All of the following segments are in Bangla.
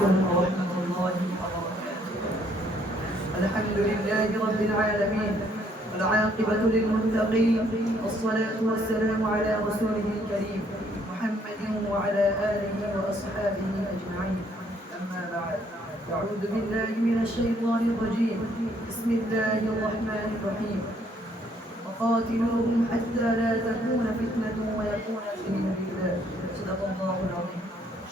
عليكم ورحمة الله وبركاته. الحمد لله رب العالمين والعاقبة للمتقين والصلاة والسلام على رسوله الكريم محمد وعلى آله وأصحابه أجمعين. أما بعد، أعوذ بالله من الشيطان الرجيم. بسم الله الرحمن الرحيم. وقاتلوهم حتى لا تكون فتنة ويكون الدين لله. صدق الله العظيم.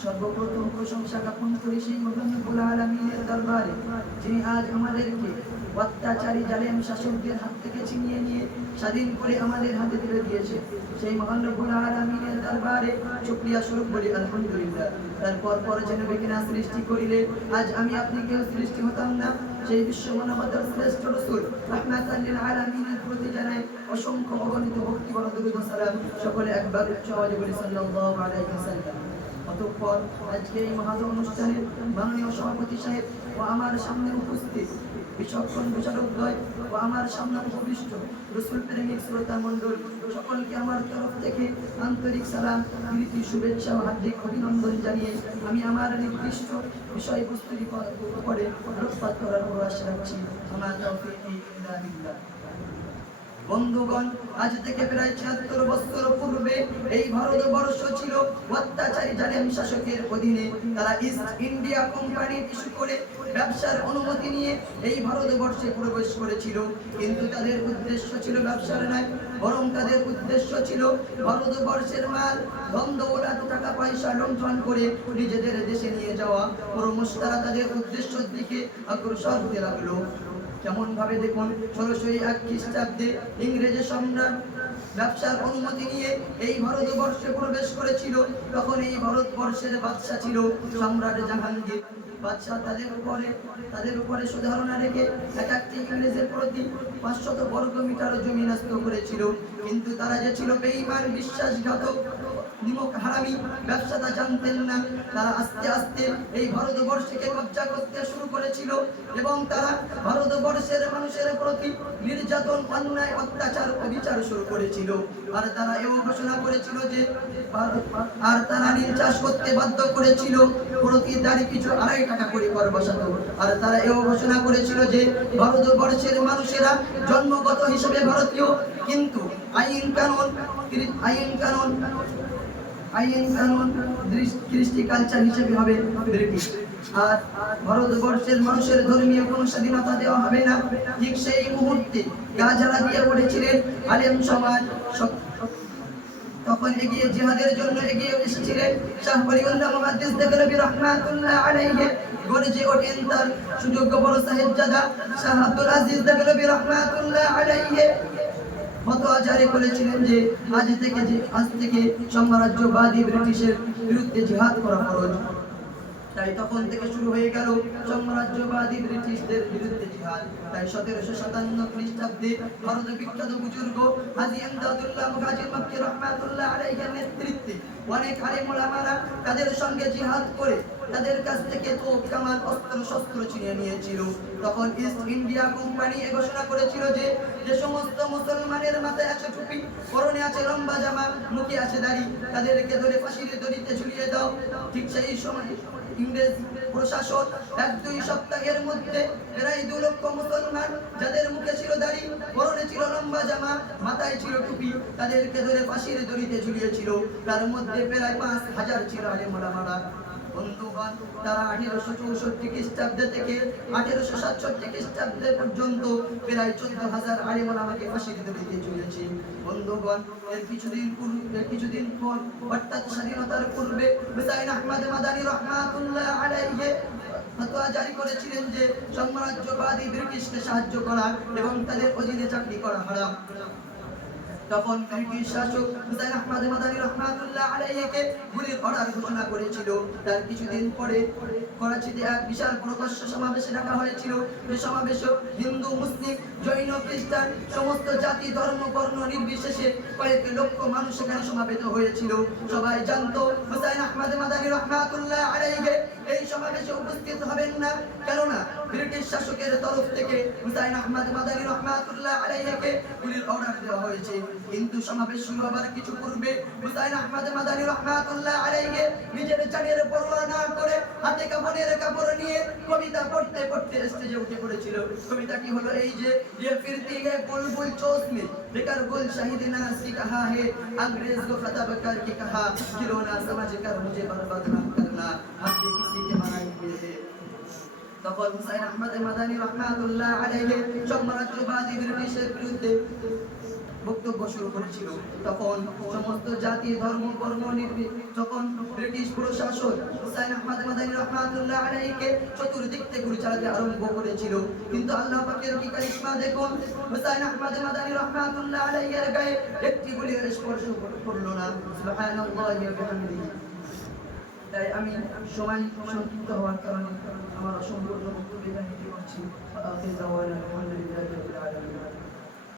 সর্বপ্রথম প্রশংসা জ্ঞাপন করি সেই মহান রব্বুল আলামিনের দরবারে, যিনি আজ আমাদেরকে অত্যাচারী জালেম শাসকদের হাত থেকে ছিনিয়ে নিয়ে স্বাধীন করে আমাদের হাতে তুলে দিয়েছে। সেই মহান রব্বুল আলামিনের দরবারে শুকরিয়া স্বরূপ বলি আলহামদুলিল্লাহ। তারপর পর যেন বেকিনা সৃষ্টি করিলে আজ আমি আপনি কেউ সৃষ্টি হতাম না। সেই বিশ্ব মানবতার শ্রেষ্ঠ রাসূল রাহমাতাল লিল আলামিনের প্রতি জানাই অসংখ্য অগণিত ভক্তি ও দরুদ ও সালাম। সকলে একবার উচ্চ আওয়াজে বলি সাল্লাল্লাহু আলাইহি ওয়াসাল্লাম। অতঃপর আজকে এই মহা অনুষ্ঠানের মাননীয় সভাপতি সাহেব ও আমার সামনে উপস্থিত বিচক্ষণ বিচারকদ্বয় ও আমার সামনে উপবিষ্ট রসুল প্রেমিক শ্রোতা মণ্ডল, সকলকে আমার তরফ থেকে আন্তরিক সালাম, প্রীতি, শুভেচ্ছা ও হার্দিক অভিনন্দন জানিয়ে আমি আমার নির্দিষ্ট বিষয়বস্তুর উপরে আলোকপাত করার প্রয়াস রাখছি। আমার তৌফিক ইল্লা বিল্লাহ। বন্ধুগণ, আজ থেকে প্রায় ৭৬ বছর পূর্বে এই ভারতবর্ষ ছিল অত্যাচারী জালেম শাসকের অধীনে। তারা ইস্ট ইন্ডিয়া কোম্পানির ইস্যু করে ব্যবসার অনুমতি নিয়ে এই ভারতবর্ষে প্রবেশ করেছিল। কিন্তু তাদের উদ্দেশ্য ছিল ব্যবসার নয়, বরং তাদের উদ্দেশ্য ছিল ভারতবর্ষের মাল, ধন দৌলত, টাকা পয়সা লুণ্ঠন করে নিজেদের দেশে নিয়ে যাওয়া। ক্রমশ তারা তাদের উদ্দেশ্যের দিকে অগ্রসর হতে লাগলো। কেমন ভাবে দেখুন, ১৬০১ খ্রিস্টাব্দে ইংরেজ সম্রাট ব্যবসার অনুমতি নিয়ে এই ভারতবর্ষে প্রবেশ করেছিল। তখন এই ভারতবর্ষের বাদশা ছিল সম্রাট জাহাঙ্গীর। বাদশা তাদের উপরে সুধারণা রেখে এক একটি ইংরেজের প্রতি ৫০০ বর্গ মিটার জমি ন্যস্ত করেছিল। কিন্তু তারা যে ছিল বেঈমান, বিশ্বাসঘাতক, নিমক হারামি ব্যবসাটা জানতেন না। তারা আস্তে আস্তে এই ভারতবর্ষকে কব্জা করতে শুরু করেছিল এবং তারা ভারতবর্ষের মানুষের প্রতি নির্যাতন, অন্যায়, অত্যাচার, অবিচার শুরু করেছিল। আর তারা এও ঘোষণা করেছিল যে তারা নীল চাষ করতে বাধ্য করেছিল, প্রতি দাঁড়ি পিছু ২.৫ টাকা করে কর বসাতো। আর তারা এও ঘোষণা করেছিল যে ভারতবর্ষের মানুষেরা জন্মগত হিসেবে ভারতীয়, কিন্তু আইন কানুন কৃষ্টি কালচার হিসেবে হবে ব্রিটিশ। আর ভারতবর্ষের মানুষের ধর্মীয় কোনো স্বাধীনতা দেওয়া হবে না। ঠিক সেই মুহূর্তে গা জ্বালা দিয়ে পড়েছিলেন আলেম সমাজ। তখন এগিয়ে জিহাদের জন্য এগিয়ে এসেছিলেন শাহ ওলিউল্লাহ মুহাদ্দিস দেহলভী রাহমাতুল্লাহ আলাইহি। গর্জে ওঠেন তার সুযোগ্য বড় সাহেবজাদা শাহ আব্দুল আজিজ দেহলভী রাহমাতুল্লাহ আলাইহি। ফতোয়া জারি করেছিলেন যে আজ থেকে সাম্রাজ্যবাদী ব্রিটিশের বিরুদ্ধে জিহাদ করা ফরজ। তাই তখন থেকে শুরু হয়ে গেল সাম্রাজ্যবাদী ব্রিটিশদের বিরুদ্ধে জিহাদ। তাই ১৭৫৭ খ্রিস্টাব্দে ভারতের বিখ্যাত বুজুর্গ হাজী ইমদাদুল্লাহ মুহাজির মক্কি রাহমাতুল্লাহ আলাইহির নেতৃত্বে অনেক আলেম ওলামারা তাদের সঙ্গে জিহাদ করে তাদের কাছ থেকে তোপ, কামান, অস্ত্র শস্ত্র ছিনিয়ে নিয়েছিল। তখন ইস্ট ইন্ডিয়া কোম্পানি ঘোষণা করেছিল যে যে সমস্ত মুসলমানের মাথায় আছে টুপি, পরনে আছে লম্বা জামা, মুখে আছে দাড়ি, তাদেরকে ধরে ফাঁসির দড়িতে ঝুলিয়ে দাও। ঠিক সেই সময় ইংরেজ প্রশাসন ১-২ সপ্তাহের মধ্যে প্রায় ২ লক্ষ মুসলমান যাদের মুখে ছিল দাড়ি, পরনে ছিল লম্বা জামা, মাথায় ছিল টুপি, তাদেরকে ধরে ফাঁসির দড়িতে ঝুলিয়েছিল। তার মধ্যে প্রায় ৫,০০০ ছিল আলেম ওলামারা। বন্ধুগণ, তারা ১৮৬৪ খ্রিস্টাব্দে থেকে ১৮৬৭ খ্রিস্টাব্দে পর্যন্ত প্রায় ১৪,০০০ আলেম ওলামাকে ফাঁসির দড়িতে ঝুলিয়েছে। বন্ধুগণ, এর কিছুদিন পর অর্থাৎ স্বাধীনতার পূর্বে হুসাইন আহমদ মাদানী রাহমাতুল্লাহ আলাইহি ফতোয়া জারি করেছিলেন যে সাম্রাজ্যবাদী ব্রিটিশকে সাহায্য করা এবং তাদের অধীনে চাকরি করা হারাম। তখন ব্রিটিশ শাসক হুসাইন আহমদ মাদানী রাহমাতুল্লাহ আলাইহিকে গুলির অর্ডার ঘোষণা করেছিল। তার কিছুদিন পরে করাচিতে এক বিশাল প্রকাশ্য সমাবেশে ডাকা হয়েছিল। এই সমাবেশে হিন্দু, মুসলিম, জৈন, খ্রিস্টান সমস্ত জাতি, ধর্ম, বর্ণ নির্বিশেষে কয়েক লক্ষ মানুষ সেখানে সমাবেত হয়েছিল। সবাই জানতো হুসাইন আহমদ মাদানী রাহমাতুল্লাহ আলাইহি এই সমাবেশে উপস্থিত হবেন না, কেননা ব্রিটিশ শাসকের তরফ থেকে হুসাইন আহমদ মাদানী রহমাতুল্লাহ আলাইহিকে পুলিশ অর্ডার দেওয়া হয়েছে। কিন্তু সমাবেশ শুরু হবার কিছু পূর্বে হুসাইন আহমদ মাদানী রহমাতুল্লাহ আলাইহি নিজের জানের পরোয়া না করে হাতে কাফনের কাপড় নিয়ে কবিতা পড়তে পড়তে স্টেজে উঠে পড়েছিল। কবিতাটি হলো এই যে, ये फिरती है बुलबुल चोस में बेकार गुल शहीद नासी कहा है अंग्रेज को खताब करके कहा खिलौना समझ कर मुझे बर्बाद न करना हत्या किसी के मनाई में है। তখন হুসাইন আহমদ মাদানী রহমাতুল্লাহ আলাইহি সাম্রাজ্যবাদী ব্রিটিশের বিরুদ্ধে বক্তব্য শুরু করেছিল। তখন সমস্ত জাতি ধর্ম বর্ণ যখন ব্রিটিশ প্রশাসন হুসাইন আহমদ মাদানী রহমাতুল্লাহ আলাইহিকে চতুর্দিক থেকে গুলি চালাতে আরম্ভ করেছিল, কিন্তু আল্লাহ পাকের কি কারিশমা দেখুন, হুসাইন আহমদ মাদানী রহমাতুল্লাহ আলাইহির গায়ে একটি গুলির স্পর্শ করলো না। সুবহানাল্লাহি ওয়া বিহামদিহি। তাই আমি সময় সংক্ষিপ্ত হওয়ার কারণে আমার অসম্পূর্ণ বক্তব্য এখানে করছি। আখির দাওয়ানা আলহামদুলিল্লাহি রাব্বিল আলামিন।